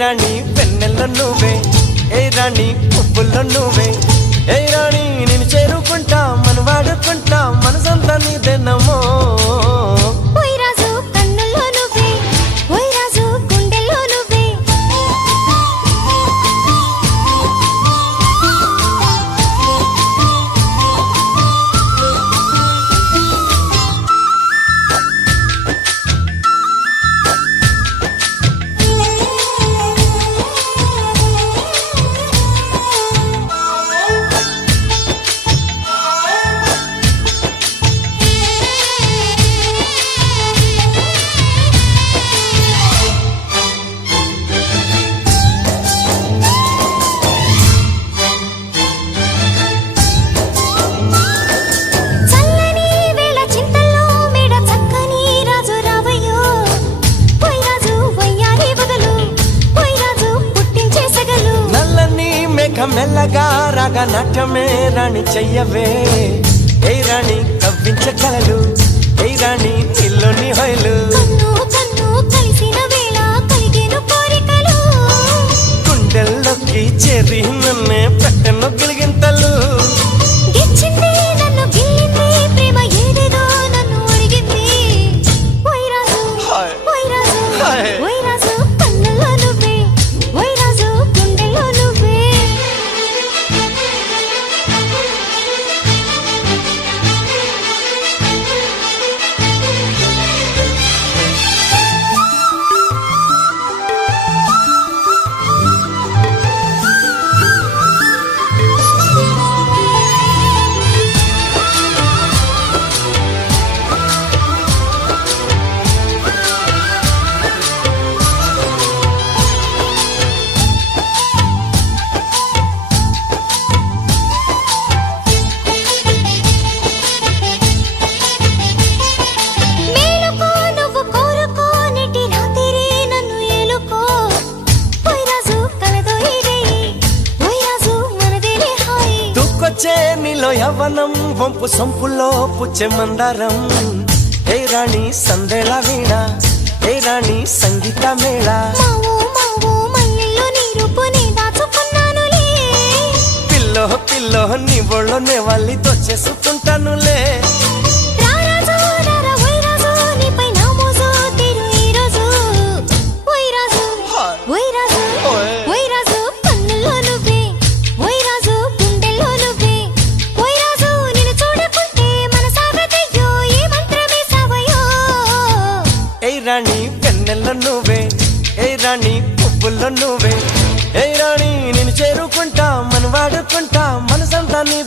రాణి వెన్నెల నువ్వే ఏ రాణి పువ్వుల్లో నువ్వే ఏ రాణి నేను చేరుకుంటా మన వాడుకుంటా మనసంతా నీదేనమ్మో మెల్లగా రాగా నాట్యమే రాణి చెయ్యవే ఏ రాణి కవ్వించగలలు ఏ రాణి నీలోని హొయలు గుండెల్లోకి చేరి నన్నే పెట్టెను గిలిగింతలు నీలో యవ్వనం వంపు సొంపులో పుచ్చే మందారం ఏ రాణి సందేళ వీణ ఏ రాణి సంగీత మేళ పిల్లో పిల్లో నీ ఒళ్ళోనే వాళ్ళి దొచ్చేసుకుంటానులే రాణి వెన్నెల నువ్వే ఏ రాణి పువ్వుల్లో నువ్వే ఏ రాణి నేను చేరుకుంటా మన వాడుకుంటా మనసంతా నీ